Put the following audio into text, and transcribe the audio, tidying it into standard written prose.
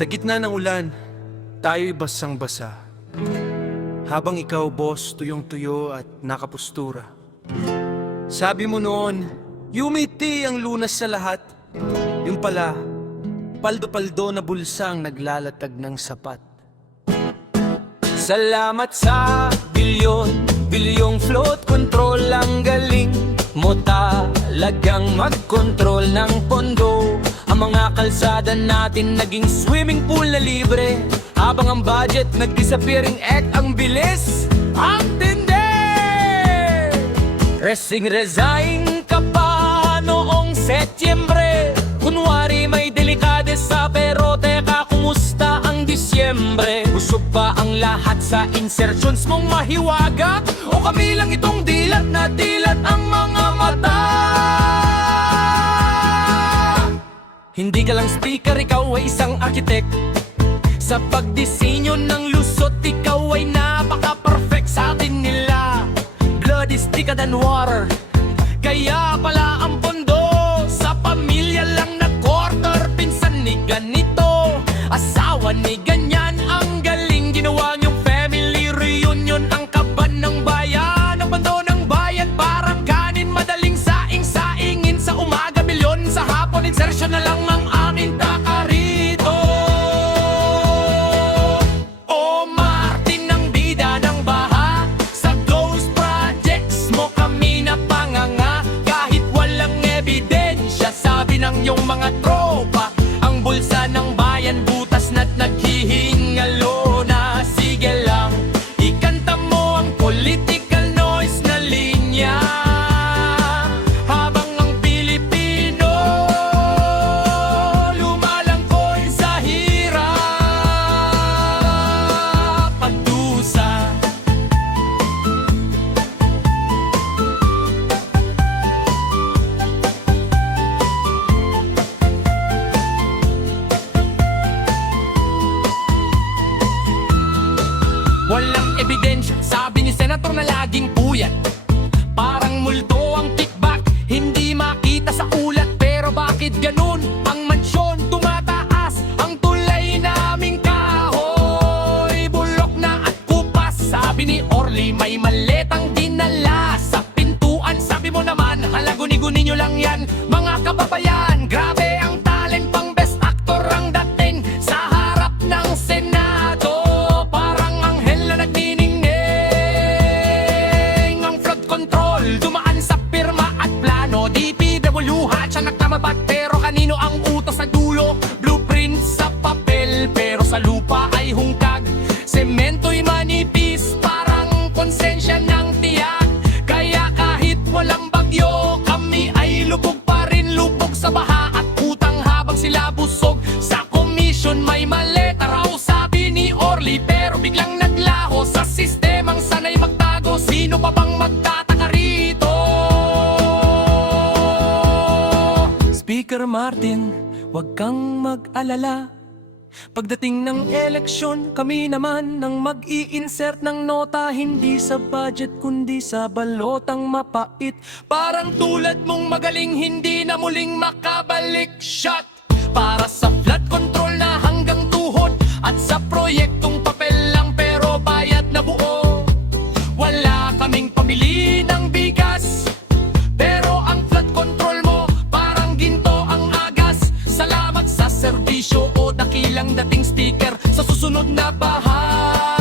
Sa gitna ng ulan, tayo'y basang-basa. Habang ikaw, boss, tuyong-tuyo at nakapustura. Sabi mo noon, umiti ang lunas sa lahat. Yung pala, paldo-paldo na bulsa ang naglalatag ng sapat. Salamat sa bilyong float control. Ang galing mo talagang mag-control ng pondo. Ang mga kalsada natin naging swimming pool na libre, habang ang budget nag-disappearing act. Ang bilis, ang tindi. Resign ka pa noong Setyembre. Kunwari may delikadesa, pero teka, kumusta ang Disyembre? Busog ba ang lahat sa insertions mong mahiwaga? O kami lang itong dilat na dilat ang mga mata? Hindi ka lang speaker, ikaw ay isang arkitek. Sa pagdisenyo ng lusot, ikaw ay napaka-perfect. Sa atin nila, blood is thicker than water. Kaya pala ang pondo sa pamilya lang na quarter. Pinsan ni ganito, asawa ni ganyan. Ang galing ginawa niyong family reunion. Ang kaban ng bayan, ang bando ng bayan. Parang kanin, madaling saing-saingin. Sa umaga milyon, sa hapon insertion na lang ang aming takarito. O Martin ang bida ng baha, sa ghost projects mo kami napanganga. Kahit walang ebidensya, sabi ng iyong mga tropa, ang bulsa ng bayan butas na't naghihingalo na. Sige lang, ikanta mo ang political noise na linya, habang ang Pilipino lumalangkoy sa hirap at dusa. Walang ebidensya, sabi ni Senator na laging puyat. Parang multo ang kickback, hindi makita sa ulat. Pero bakit ganun? Ang mansyon tumataas, ang tulay naming kahoy bulok na at kupas. Sabi ni Orly may maletang dinala sa pintuan. Sabi mo naman, halaguni-guni nyo lang yan, mga kababayan. Grabe ang talent, pang best actor ang dating sa harap ng Senado. Parang anghel na nagniningning. Ang flood control dumaan sa pirma at plano. DPWH siya nagtamabat, pero kanino ang utos sa dulo? Blueprint sa papel, pero sa lupa ay hungkag. Semento'y manipis, parang konsensya ng tiyak. Kaya kahit walang bagyo, kami ay lubog pa rin. Lubog sa baha at utang habang sila busog. Sa komisyon may maleta raw, sabi ni Orly, pero biglang naglaho sa sistemang sanay magtago. Sino pa bang magtataka rito? Speaker Martin, wag kang mag-alala. Pagdating ng eleksyon, kami naman ang mag-i-insert ng nota. Hindi sa budget kundi sa balotang mapait. Parang tulad mong magaling, hindi na muling makabalik shot. Para sa flood control na hanggang tuhod, at sa proyektong papel lang pero bayad na buo. Wala kaming pamili ng bigas, pero ang flood control mo parang ginto ang agas. Salamat sa serbisyo o dakilang dating sticker. Sa susunod na baha